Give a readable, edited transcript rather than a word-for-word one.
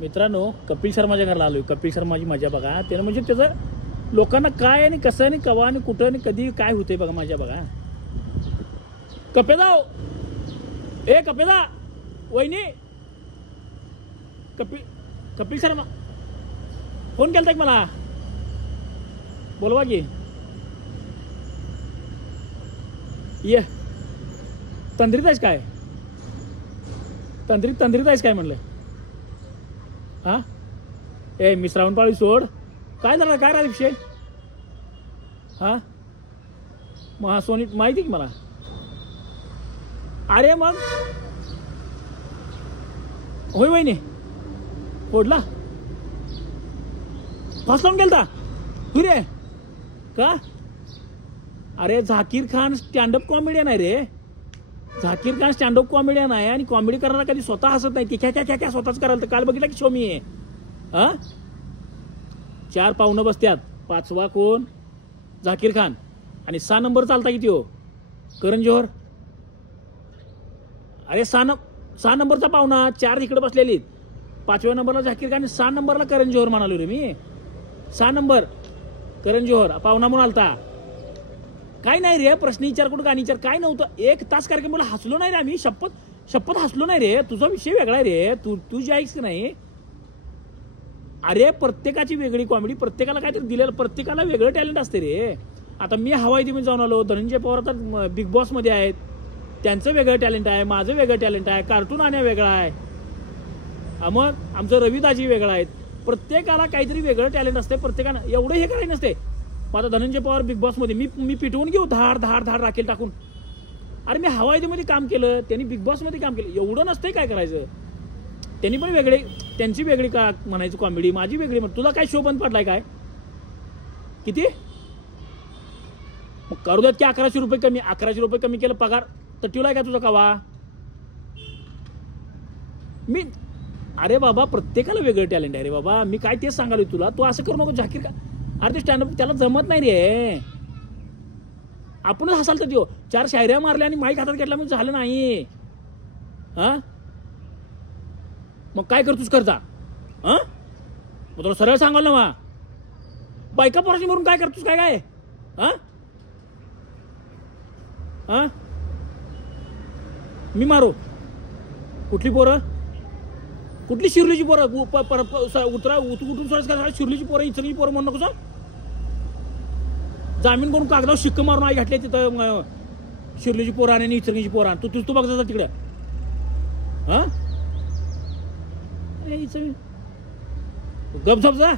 मित्रांनो, कपिल शर्माच्या घराला आलोय. कपिल शर्माची मजा बघा. त्यानं म्हणजे त्याचं लोकांना काय आणि कसं आणि कवा आणि कुठं आणि कधी काय होतंय बघा मजा बघा. कपेदा ए कपेदा वहिनी कपिल शर्मा फोन केलता की मला, बोलवा की ये. तंद्रीत आहेस काय? तंद्रीत आहेस काय म्हणलं? हा ए मी श्रावणपाळी सोड. काय झालं? काय राहिला विषय? हा मग सोनी माहिती की मला. अरे मग होय वहिनी फोडला फास लावून गेलता रे का? अरे झाकीर खान स्टँडअप कॉमेडियन आहे रे. झाकीर खान स्टँडअप कॉमेडियन आहे आणि कॉमेडी करणारा कधी स्वतः हसत नाही. क्या स्वतःच करायला. तर काल बघितला की शो मी आहे. हा 4 पाहुणं बसत्यात. 5वा कोण? झाकीर खान. आणि 6 नंबर चालता की त्यो करण जोहर. अरे 6 नंबरचा पाहुणा. 4 इकडे बसलेली. 5व्या नंबरला झाकीर खान, 6 नंबरला करण जोहर म्हणालो रे मी. 6 नंबर करण जोहर पाहुणा म्हणून आलता. काय नाही रे, प्रश्न विचार कुठं गाणी विचार काय नव्हतं. 1 तास कार्यक्रम मला हसलो नाही रे आम्ही. शपथ हसलो नाही रे. तुझा विषय वेगळा आहे रे. तू जे ऐकस नाही. अरे प्रत्येकाची वेगळी कॉमेडी, प्रत्येकाला काहीतरी दिलेलं, प्रत्येकाला वेगळं टॅलेंट असते रे. आता मी हवाई मध्ये जाऊन आलो. धनंजय पवार आता बिग बॉस मध्ये आहेत. त्यांचं वेगळं टॅलेंट आहे, माझं वेगळं टॅलेंट आहे. कार्टून आण्या वेगळा आहे. मग आमचं रविदाजी वेगळं आहेत. प्रत्येकाला काहीतरी वेगळं टॅलेंट असते. प्रत्येकानं एवढं हे करायचं नसते. आता धनंजय पवार बिग बॉस मध्ये मी पिटवून घेऊ धाड राखेल टाकून. अरे मी हवाई मध्ये काम केलं, त्यांनी बिग बॉस मध्ये काम केलं. एवढं नसतंय काय करायचं. त्यांनी पण वेगळे, त्यांची वेगळी का म्हणायची कॉमेडी, माझी वेगळी. तुला काय शो बंद पडलाय काय? किती मग करू द्यात की 1100 रुपये कमी. 1100 रुपये कमी केलं पगार तर ठेवलाय का तुझा कवा? मी अरे बाबा प्रत्येकाला वेगळं टॅलेंट आहे रे बाबा. मी काय तेच सांगालोय तुला. तू असं करू नको झाकीर का. अरे ते स्टँडअप त्याला जमत नाही रे. आपणच हसाल तर देऊ. 4 शायऱ्या मारल्या आणि माईक हातात घेतला म्हणजे झालं नाही. हा मग काय करतोस करता? हा मग तुला सरळ सांगाल ना वा. बायका पोराची मरून काय करतोस काय? हा हा मी मारू कुठली पोरं? कुठली शिर्लीची पोरं? उठून सोडायचं का? शिर्लीची पोरं, इचलची पोरं म्हणू नको. जामीन करून कागदावर शिक्क मारून आई घातली तिथं. शिर्लीची पोरं आणि इचलची पोरं. तू बघ जा तिकडे. हा गप झप जा.